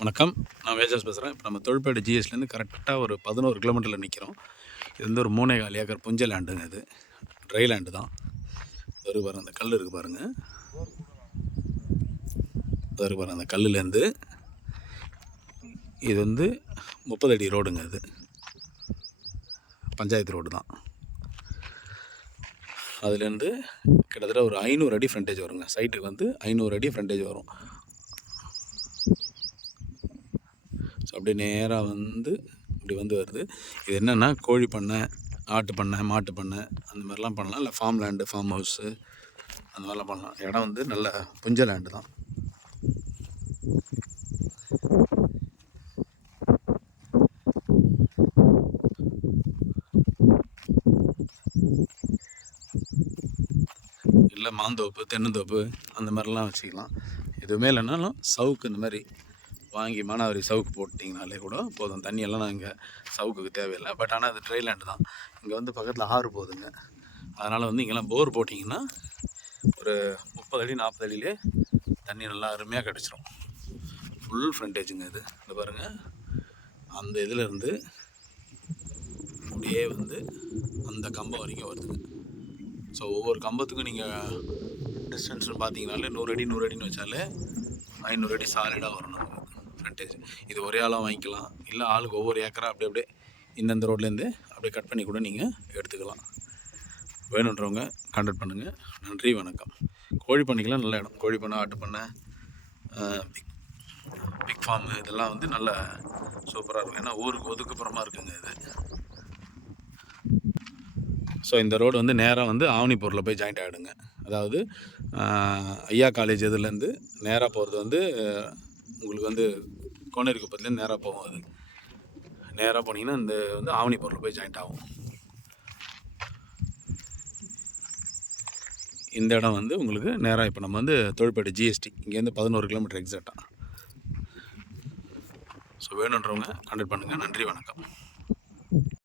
வணக்கம். நான் வேஜாஸ் பேசுகிறேன். இப்போ நம்ம தொழிற்பேட்டை ஜிஎஸ்லேருந்து கரெக்டாக ஒரு 11 கிலோமீட்டரில் நிற்கிறோம். இது வந்து ஒரு 3.25 ஏக்கர் புஞ்ச லேண்டுங்க. இது ட்ரை லேண்டு தான். பாருங்க, அந்த கல் இருக்குது பாருங்கள். பாருங்க, அந்த கல்லுலேருந்து இது வந்து 30 அடி ரோடுங்க. இது பஞ்சாயத்து ரோடு தான். அதுலேருந்து கிட்டத்தட்ட ஒரு 500 அடி ஃப்ரண்டேஜ் வருங்க. சைட்டுக்கு வந்து 500 அடி ஃப்ரண்டேஜ் வரும். ஸோ அப்படியே நேராக வந்து இப்படி வந்து வருது. இது என்னென்னா கோழி பண்ணை, ஆட்டு பண்ணை, மாட்டு பண்ணை அந்த மாதிரிலாம் பண்ணலாம். இல்லை ஃபார்ம் லேண்டு, ஃபார்ம் ஹவுஸு அந்த மாதிரிலாம் பண்ணலாம். இடம் வந்து நல்ல புஞ்ச லேண்டு தான். இல்லை மாந்தோப்பு, தென்னந்தோப்பு அந்த மாதிரிலாம் வச்சுக்கலாம். எதுவுமே இல்லைனாலும் சவுக்கு இந்த மாதிரி வாங்கி மானாவாரி சவுக்கு போட்டிங்கனாலே கூட போதும். தண்ணியெல்லாம் நாங்கள் சவுக்குக்கு தேவையில்லை. பட் ஆனால் அது ட்ரை லேண்டு தான். இங்கே வந்து பக்கத்தில் ஆறு போகுதுங்க. அதனால் வந்து இங்கெல்லாம் போர் போட்டிங்கன்னா ஒரு 30 அடி 40 அடியிலே தண்ணி நல்லா அருமையாக கிடச்சிரும். ஃபுல் ஃப்ரண்டேஜுங்க இது. இந்த பாருங்கள், அந்த இதிலேருந்து அப்படியே வந்து அந்த கம்பம் வரைக்கும் வருதுங்க. ஸோ ஒவ்வொரு கம்பத்துக்கும் நீங்கள் டிஸ்டன்ஸ்னு பார்த்தீங்கனாலே 100 அடி 100 அடின்னு வச்சாலே 500 அடி சாலிடாக வரும் நமக்கு ஃப்ரண்டேஜ். இது ஒரே ஆளாக வாங்கிக்கலாம். இல்லை ஆளுக்கு ஒவ்வொரு ஏக்கராக அப்படியே இந்தந்த ரோட்லேருந்து அப்படியே கட் பண்ணி கூட நீங்கள் எடுத்துக்கலாம். வேணுன்றவங்க கான்டாக்ட் பண்ணுங்கள். நன்றி, வணக்கம். கோழி பண்ணைக்கெலாம் நல்ல இடம். கோழி பண்ணை, ஆட்டு பண்ணை, பிக் ஃபார்மு இதெல்லாம் வந்து நல்ல சூப்பராக இருக்கும். ஏன்னா ஊருக்கு ஒதுக்குப்புறமாக இருக்குங்க இது. ஸோ இந்த ரோடு வந்து நேராக வந்து ஆவணிப்பூரில் போய் ஜாயிண்ட் ஆகிடுங்க. அதாவது ஐயா காலேஜ் இதுலேருந்து நேராக போகிறது வந்து உங்களுக்கு வந்து கோனேரி குப்பத்துலேருந்து நேராக போகும். அது நேராக போனீங்கன்னா இந்த வந்து ஆவணிப்பூரில் போய் ஜாயிண்ட் ஆகும். இந்த இடம் வந்து உங்களுக்கு நேராக இப்போ நம்ம வந்து தொழிற்பேட்டை ஜிஎஸ்டி இங்கேருந்து 11 கிலோமீட்டர் எக்ஸாக்டாக. ஸோ வேணுன்றவங்க கான்டாக்ட் பண்ணுங்கள். நன்றி, வணக்கம்.